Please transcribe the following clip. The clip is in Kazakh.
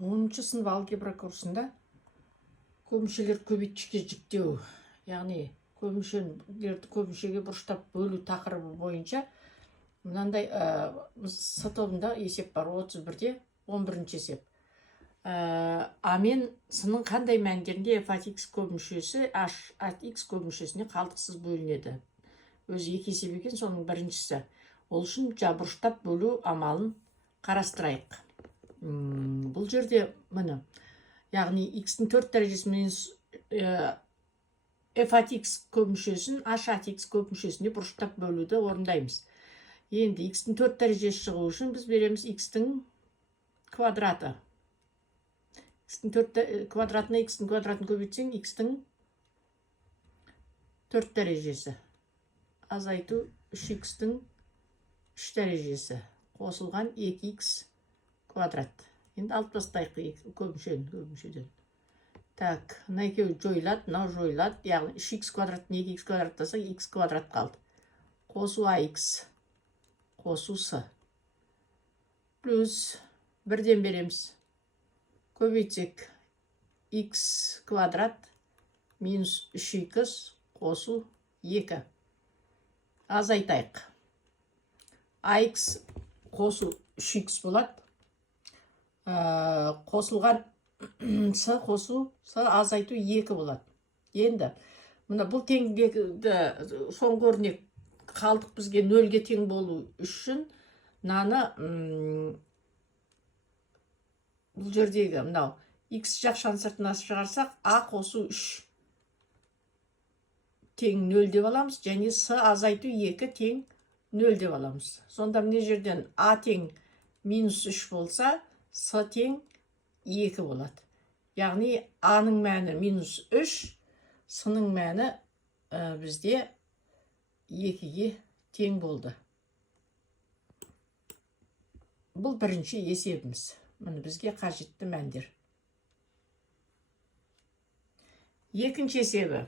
10 сынып алгебра курсында көмішелер көбейткішке жіктеу, яғни көмішелерді көмішеге бұрыштап бөлу тақырыбы бойынша мынандай С тобында есеп бар. 31-де 11-ші есеп. Мен сының қандай мәндерінде f от x көмішесі h от x көмішесіне қалдықсыз бөлінеді. Өзі екі есеп екен, соның біріншісі. Ол үшін бұрыштап бөлу амалын қарастырайық. Бұл жерде мұны, яғни x-тің 4 дәрежесі минус f от x көмішесін h от x көмішесіне бұрыштап бөлуді орындаймыз. Енді x-тің 4 дәрежесі шығу үшін біз береміз x-тің квадраты. x-тің 4 квадратына x-тің квадратын көбейтсең, x-тің 4 дәрежесі. Азайту 3x-тің 3 дәрежесі. Қосылған 2x квадрат. Енді алып тастайық көмішеден. Так, мына екеуі жойылады, мынау жойылады. Яғни 3x квадраттан 2x квадраттаса x квадрат қалды. Қосу ax, қосу с. Плюс бірден береміз. Көбейтсек x квадрат минус 3x қосу 2. Азайтайық. ax қосу 3x болады. Қосылған с қосу с азайту 2 болады. Енді мына бұл теңдегі соңғы өрнек қалдық бізге 0-ге тең болу үшін мынаны бұл жердегі мынау x жақшаны сыртына шығарсақ a қосу 3 тең 0 деп аламыз, және с азайту 2 тең 0 деп аламыз. Сонда мына жерден a тең минус 3 болса, с тең 2 болады. Яғни a-ның мәні минус 3, с-ның мәні бізде 2-ге тең болды. Бұл бірінші есебіміз. Мұны бізге қажетті мәндер. Екінші есебі.